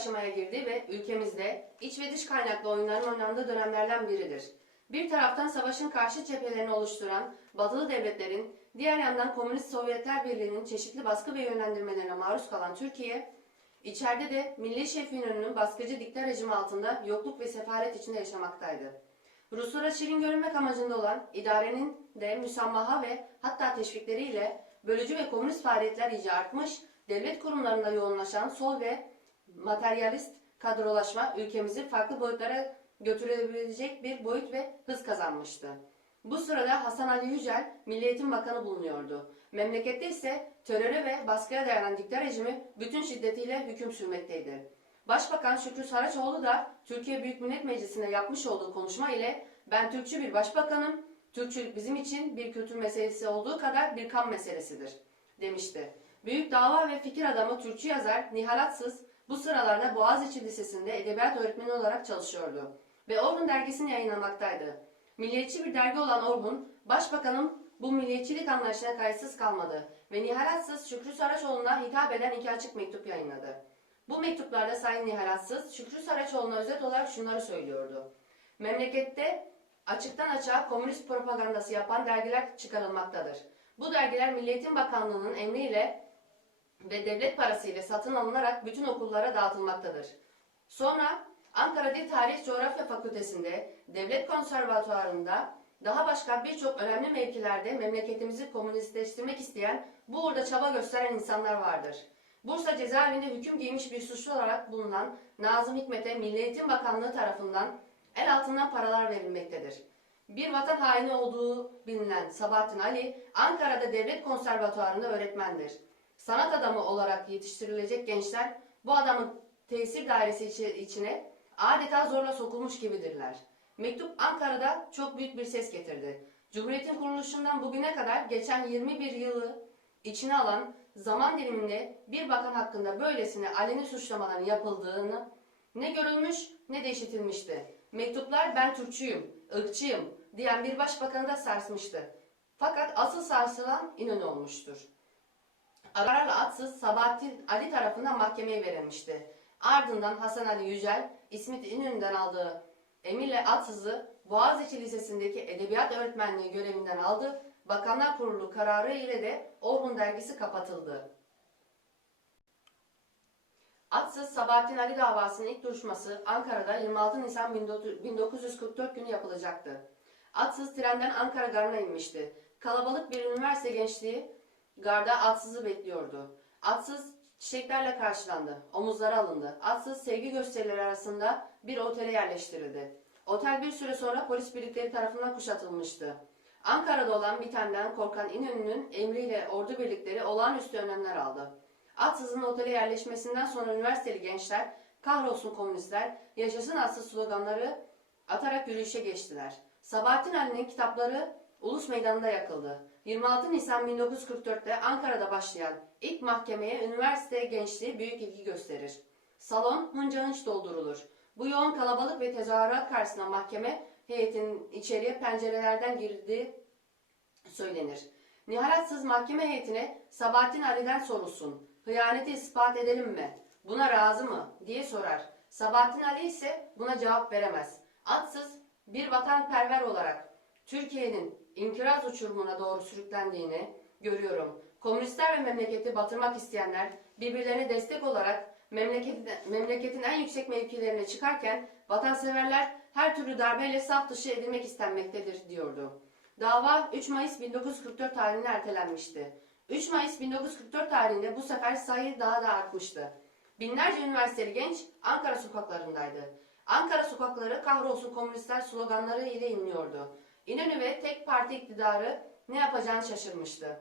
aşamaya girdi ve ülkemizde iç ve dış kaynaklı oyunların oynandığı dönemlerden biridir. Bir taraftan savaşın karşı cephelerini oluşturan batılı devletlerin, diğer yandan Komünist Sovyetler Birliği'nin çeşitli baskı ve yönlendirmelerine maruz kalan Türkiye, içeride de Milli Şef İnönü'nün baskıcı dikta rejimi altında yokluk ve sefaret içinde yaşamaktaydı. Ruslara şirin görünmek amacında olan idarenin de müsamaha ve hatta teşvikleriyle bölücü ve komünist faaliyetler iyice artmış, devlet kurumlarında yoğunlaşan sol ve materyalist kadrolaşma ülkemizi farklı boyutlara götürebilecek bir boyut ve hız kazanmıştı. Bu sırada Hasan Ali Yücel Milli Eğitim Bakanı bulunuyordu. Memlekette ise teröre ve baskıya dayanan dikta rejimi bütün şiddetiyle hüküm sürmekteydi. Başbakan Şükrü Saraçoğlu da Türkiye Büyük Millet Meclisi'nde yapmış olduğu konuşma ile ben Türkçü bir başbakanım, Türkçülük bizim için bir kültür meselesi olduğu kadar bir kan meselesidir demişti. Büyük dava ve fikir adamı Türkçü yazar Nihal Atsız bu sıralarda Boğaziçi Lisesi'nde edebiyat öğretmeni olarak çalışıyordu ve Orhun dergisini yayınlamaktaydı. Milliyetçi bir dergi olan Orhun, Başbakanım bu milliyetçilik anlayışına kayıtsız kalmadı ve Nihal Atsız Şükrü Saraçoğlu'na hitap eden iki açık mektup yayınladı. Bu mektuplarda Sayın Nihal Atsız, Şükrü Saraçoğlu'na özet olarak şunları söylüyordu. Memlekette açıktan açığa komünist propagandası yapan dergiler çıkarılmaktadır. Bu dergiler Milli Eğitim Bakanlığı'nın emriyle ve devlet parasıyla satın alınarak bütün okullara dağıtılmaktadır. Sonra Ankara Dil Tarih Coğrafya Fakültesi'nde, Devlet Konservatuvarı'nda, daha başka birçok önemli mevkilerde memleketimizi komünistleştirmek isteyen, bu uğurda çaba gösteren insanlar vardır. Bursa cezaevinde hüküm giymiş bir suçlu olarak bulunan Nazım Hikmet'e Milli Eğitim Bakanlığı tarafından el altından paralar verilmektedir. Bir vatan haini olduğu bilinen Sabahattin Ali, Ankara'da Devlet Konservatuvarı'nda öğretmendir. Sanat adamı olarak yetiştirilecek gençler bu adamın tesir dairesi içi- içine adeta zorla sokulmuş gibidirler. Mektup Ankara'da çok büyük bir ses getirdi. Cumhuriyetin kuruluşundan bugüne kadar geçen 21 yılı içine alan zaman diliminde bir bakan hakkında böylesine aleni suçlamaların yapıldığını ne görülmüş ne de işitilmişti. Mektuplar ben Türkçüyüm, ırkçıyım diyen bir başbakanı da sarsmıştı. Fakat asıl sarsılan İnönü olmuştur. Kararla atsız Sabahattin Ali tarafından mahkemeye verilmişti. Ardından Hasan Ali Yücel, İsmet İnönü'nden aldığı emirle atsızı Boğaziçi Lisesi'ndeki edebiyat öğretmenliği görevinden aldı. Bakanlar Kurulu kararı ile de Orhun dergisi kapatıldı. Atsız Sabahattin Ali davasının ilk duruşması Ankara'da 26 Nisan 1944 günü yapılacaktı. Atsız trenden Ankara garına inmişti. Kalabalık bir üniversite gençliği garda Atsız'ı bekliyordu. Atsız çiçeklerle karşılandı. Omuzları alındı. Atsız sevgi gösterileri arasında bir otele yerleştirildi. Otel bir süre sonra polis birlikleri tarafından kuşatılmıştı. Ankara'da olan bitenden korkan İnönü'nün emriyle ordu birlikleri olağanüstü önlemler aldı. Atsız'ın otele yerleşmesinden sonra üniversiteli gençler, kahrolsun komünistler, yaşasın atsız sloganları atarak yürüyüşe geçtiler. Sabahattin Ali'nin kitapları Ulus Meydanı'nda yakıldı. 26 Nisan 1944'te Ankara'da başlayan ilk mahkemeye üniversite gençliği büyük ilgi gösterir. Salon hınca hınç doldurulur. Bu yoğun kalabalık ve tezahürat karşısında mahkeme heyetinin içeriye pencerelerden girdiği söylenir. Nihalatsız mahkeme heyetine Sabahattin Ali'den sorulsun. Hıyaneti ispat edelim mi? Buna razı mı? diye sorar. Sabahattin Ali ise buna cevap veremez. Atsız bir vatanperver olarak Türkiye'nin inkiraz uçurumuna doğru sürüklendiğini görüyorum. Komünistler ve memleketi batırmak isteyenler birbirlerine destek olarak memleketin, en yüksek mevkilerine çıkarken vatanseverler her türlü darbeyle saf dışı edilmek istenmektedir diyordu. Dava 3 Mayıs 1944 tarihine ertelenmişti. 3 Mayıs 1944 tarihinde bu sefer sayı daha da artmıştı. Binlerce üniversiteli genç Ankara sokaklarındaydı. Ankara sokakları kahrolsun komünistler sloganları ile inliyordu. İnönü ve tek parti iktidarı ne yapacağını şaşırmıştı.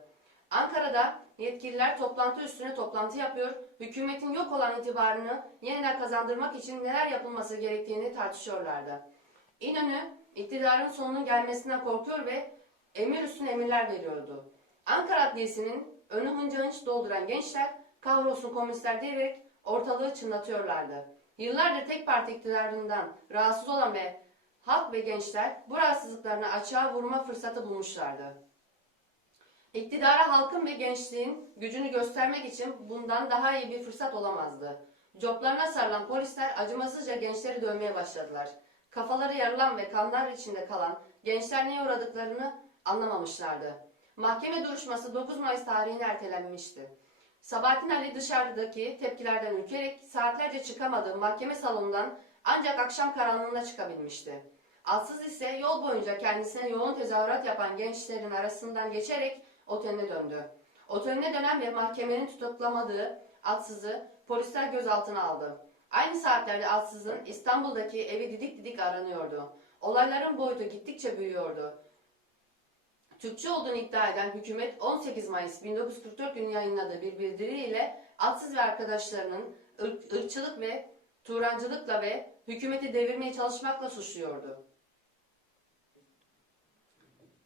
Ankara'da yetkililer toplantı üstüne toplantı yapıyor, hükümetin yok olan itibarını yeniden kazandırmak için neler yapılması gerektiğini tartışıyorlardı. İnönü iktidarın sonunun gelmesinden korkuyor ve emir üstüne emirler veriyordu. Ankara Adliyesi'nin önü hınca hınç dolduran gençler kahrolsun komünistler diyerek ortalığı çınlatıyorlardı. Yıllardır tek parti iktidarından rahatsız olan ve halk ve gençler bu rahatsızlıklarını açığa vurma fırsatı bulmuşlardı. İktidara halkın ve gençliğin gücünü göstermek için bundan daha iyi bir fırsat olamazdı. Coplarına sarılan polisler acımasızca gençleri dövmeye başladılar. Kafaları yarılan ve kanlar içinde kalan gençler neye uğradıklarını anlamamışlardı. Mahkeme duruşması 9 Mayıs tarihine ertelenmişti. Sabahattin Ali dışarıdaki tepkilerden ürkerek saatlerce çıkamadığı mahkeme salonundan ancak akşam karanlığında çıkabilmişti. Atsız ise yol boyunca kendisine yoğun tezahürat yapan gençlerin arasından geçerek oteline döndü. Oteline dönen ve mahkemenin tutuklamadığı Atsız'ı polisler gözaltına aldı. Aynı saatlerde Atsız'ın İstanbul'daki evi didik didik aranıyordu. Olayların boyutu gittikçe büyüyordu. Türkçe olduğunu iddia eden hükümet 18 Mayıs 1944 günü yayınladığı bir bildiriyle Atsız ve arkadaşlarının ırk- ırkçılık ve Turancılıkla ve hükümeti devirmeye çalışmakla suçluyordu.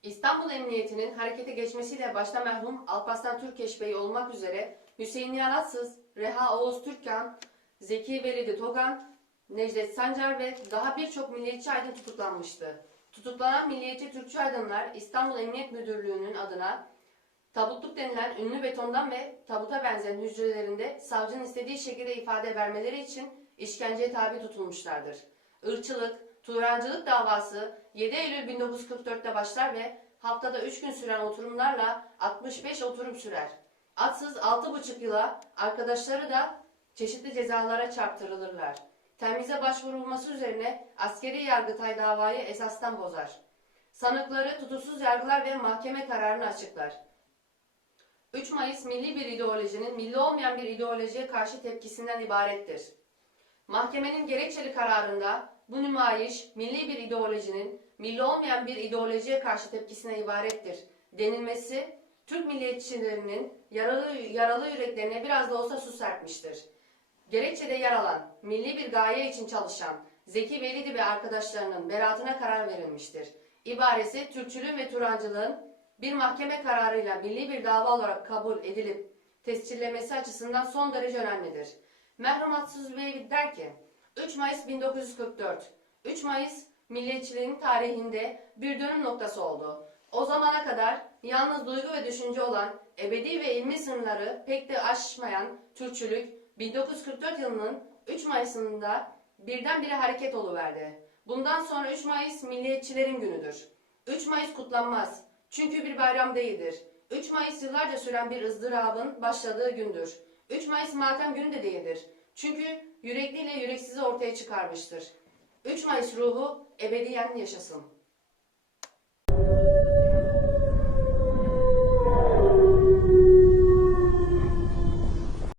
İstanbul Emniyeti'nin harekete geçmesiyle başta merhum Alparslan Türkeş Bey olmak üzere Hüseyin Yaratsız, Reha Oğuz Türkan, Zeki Velidi Togan, Necdet Sancar ve daha birçok milliyetçi aydın tutuklanmıştı. Tutuklanan milliyetçi Türkçü aydınlar İstanbul Emniyet Müdürlüğü'nün adına tabutluk denilen ünlü betondan ve tabuta benzeyen hücrelerinde savcının istediği şekilde ifade vermeleri için işkenceye tabi tutulmuşlardır. Irkçılık, Turancılık davası 7 Eylül 1944'te başlar ve haftada 3 gün süren oturumlarla 65 oturum sürer. Atsız 6,5 yıla arkadaşları da çeşitli cezalara çarptırılırlar. Temize başvurulması üzerine askeri yargıtay davayı esastan bozar. Sanıkları tutuksuz yargılar ve mahkeme kararını açıklar. 3 Mayıs milli bir ideolojinin milli olmayan bir ideolojiye karşı tepkisinden ibarettir. Mahkemenin gerekçeli kararında bu nümayiş milli bir ideolojinin milli olmayan bir ideolojiye karşı tepkisine ibarettir denilmesi Türk milliyetçilerinin yaralı, yaralı yüreklerine biraz da olsa su serpmiştir. Gerekçede yer alan, milli bir gaye için çalışan Zeki Velidi ve arkadaşlarının beraatine karar verilmiştir. İbaresi Türkçülüğün ve Turancılığın bir mahkeme kararıyla milli bir dava olarak kabul edilip tescillemesi açısından son derece önemlidir. Merhum Atsız Bey der ki, 3 Mayıs 1944, 3 Mayıs milliyetçiliğin tarihinde bir dönüm noktası oldu. O zamana kadar yalnız duygu ve düşünce olan ebedi ve ilmi sınırları pek de aşmayan Türkçülük 1944 yılının 3 Mayıs'ında birdenbire hareket oluverdi. Bundan sonra 3 Mayıs milliyetçilerin günüdür. 3 Mayıs kutlanmaz. Çünkü bir bayram değildir. 3 Mayıs yıllarca süren bir ızdırabın başladığı gündür. 3 Mayıs matem günü de değildir. Çünkü yürekliyle yüreksizi ortaya çıkarmıştır. 3 Mayıs ruhu ebediyen yaşasın.